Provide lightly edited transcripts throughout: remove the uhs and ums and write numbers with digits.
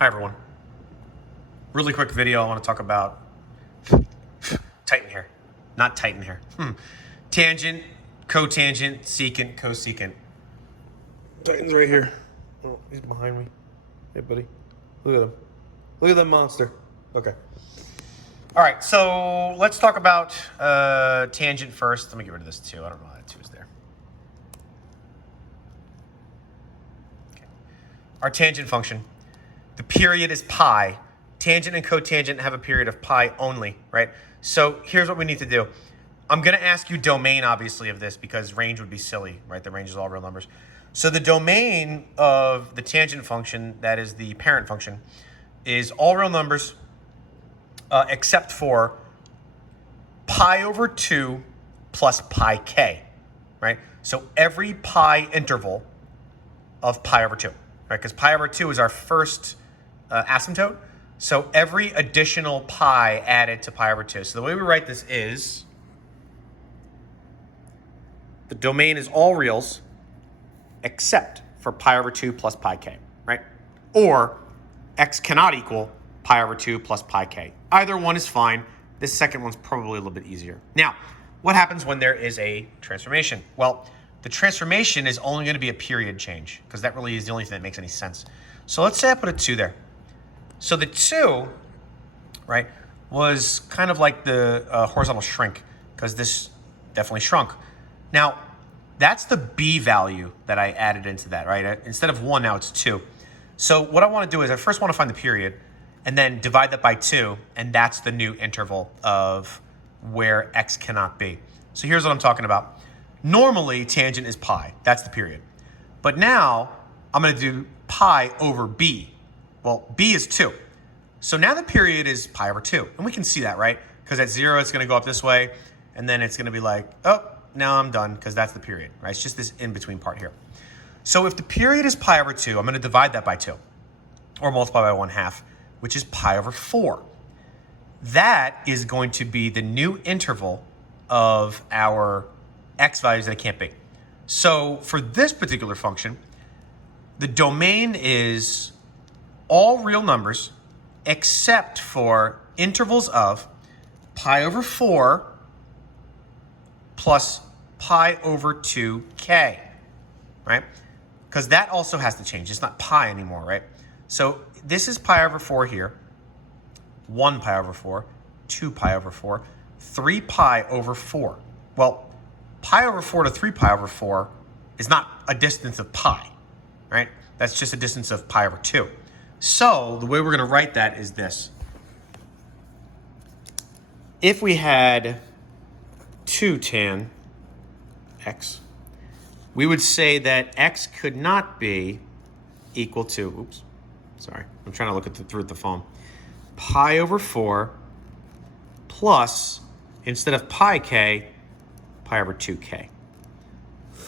Hi everyone. Really quick video. I want to talk about Titan here, not Titan here. Tangent, cotangent, secant, cosecant. Titan's right here. Oh, he's behind me. Hey, buddy. Look at him. Look at that monster. Okay. All right. So let's talk about tangent first. Let me get rid of this 2. I don't know why that 2 is there. Okay. Our tangent function. The period is pi. Tangent and cotangent have a period of pi only, right? So here's what we need to do. I'm going to ask you domain, obviously, of this because range would be silly, right? The range is all real numbers. So the domain of the tangent function, that is the parent function, is all real numbers except for pi over 2 plus pi k, right? So every pi interval of pi over 2, right? Because pi over 2 is our first asymptote. So every additional pi added to pi over 2. So the way we write this is the domain is all reals except for pi over 2 plus pi k, right? Or x cannot equal pi over 2 plus pi k. Either one is fine. This second one's probably a little bit easier. Now, what happens when there is a transformation? Well, the transformation is only going to be a period change because that really is the only thing that makes any sense. So let's say I put a 2 there. So the 2, right, was kind of like the horizontal shrink because this definitely shrunk. Now, that's the b value that I added into that, right? Instead of 1, now it's 2. So what I want to do is I first want to find the period and then divide that by 2, and that's the new interval of where x cannot be. So here's what I'm talking about. Normally, tangent is pi. That's the period. But now, I'm going to do pi over b. Well, b is 2. So now the period is pi over 2. And we can see that, right? Because at 0, it's going to go up this way. And then it's going to be like, oh, now I'm done because that's the period, right? It's just this in-between part here. So if the period is pi over 2, I'm going to divide that by 2. Or multiply by 1/2, which is pi over 4. That is going to be the new interval of our x values that it can't be. So for this particular function, the domain is all real numbers except for intervals of pi over 4 plus pi over 2k, right? Because that also has to change. It's not pi anymore, right? So this is pi over 4 here, 1 pi over 4, 2 pi over 4, 3 pi over 4. Well, pi over 4 to 3 pi over 4 is not a distance of pi, right? That's just a distance of pi over 2. So the way we're going to write that is this. If we had 2 tan x, we would say that x could not be equal to, oops, sorry, I'm trying to look at through the phone, pi over 4 plus, instead of pi k, pi over 2k.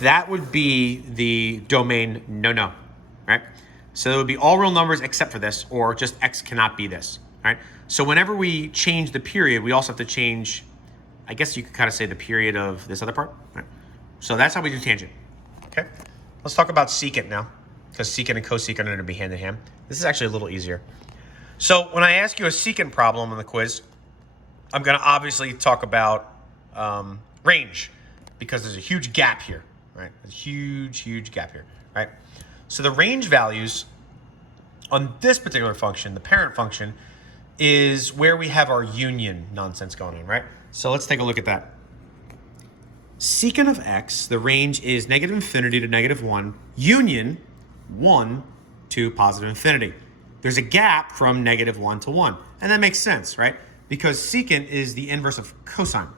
That would be the domain no, right? So it would be all real numbers except for this, or just x cannot be this, right? So whenever we change the period, we also have to change, I guess you could kind of say the period of this other part, right? So that's how we do tangent, okay? Let's talk about secant now, because secant and cosecant are going to be hand in hand. This is actually a little easier. So when I ask you a secant problem on the quiz, I'm going to obviously talk about range, because there's a huge gap here, right? There's a huge gap here, right? So the range values on this particular function, the parent function, is where we have our union nonsense going on, right? So let's take a look at that. Secant of x, the range is -infinity to -1, union 1 to positive infinity. There's a gap from -1 to 1, and that makes sense, right? Because secant is the inverse of cosine,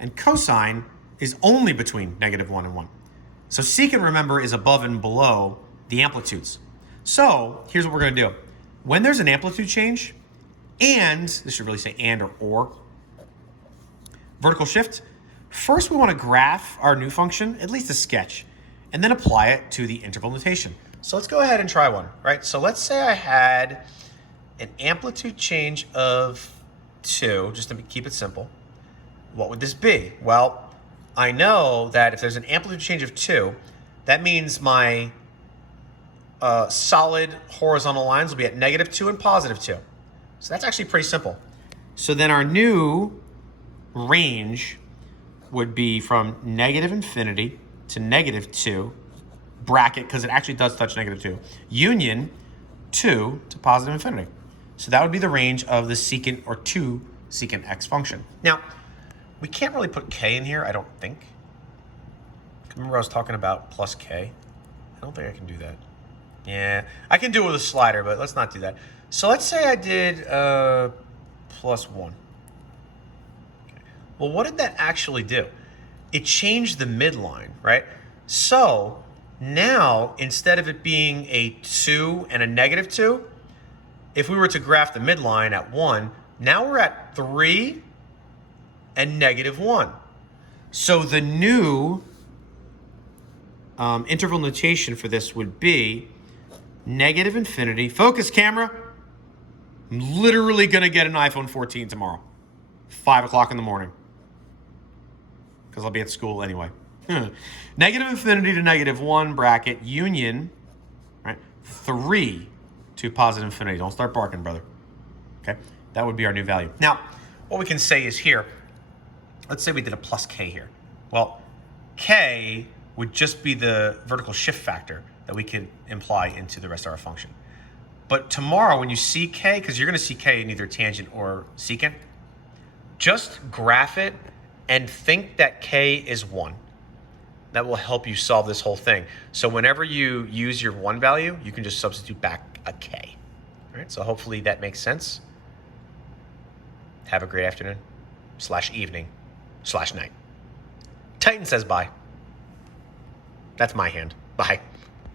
and cosine is only between -1 and 1. So secant, remember, is above and below the amplitudes. So here's what we're going to do. When there's an amplitude change, and, this should really say and or, vertical shift, first we want to graph our new function, at least a sketch, and then apply it to the interval notation. So let's go ahead and try one, right? So let's say I had an amplitude change of 2, just to keep it simple. What would this be? Well, I know that if there's an amplitude change of 2, that means my solid horizontal lines will be at -2 and +2. So that's actually pretty simple. So then our new range would be from -infinity to -2, bracket, because it actually does touch -2, union 2 to +infinity. So that would be the range of the secant or 2 secant x function. Now, we can't really put k in here, I don't think. Remember I was talking about plus k? I don't think I can do that. Yeah, I can do it with a slider, but let's not do that. So let's say I did +1. Okay. Well, what did that actually do? It changed the midline, right? So now, instead of it being a 2 and a -2, if we were to graph the midline at 1, now we're at 3 and -1. So the new interval notation for this would be -infinity. Focus, camera. I'm literally going to get an iPhone 14 tomorrow. 5 o'clock in the morning. Because I'll be at school anyway. -infinity to -1 bracket union, right? 3 to +infinity. Don't start barking, brother. Okay? That would be our new value. Now, what we can say is here, let's say we did a plus k here. Well, k would just be the vertical shift factor that we could imply into the rest of our function. But tomorrow when you see k, because you're going to see k in either tangent or secant, just graph it and think that k is 1. That will help you solve this whole thing. So whenever you use your 1 value, you can just substitute back a k. All right, so hopefully that makes sense. Have a great afternoon / evening / night. Titan says bye. That's my hand. Bye.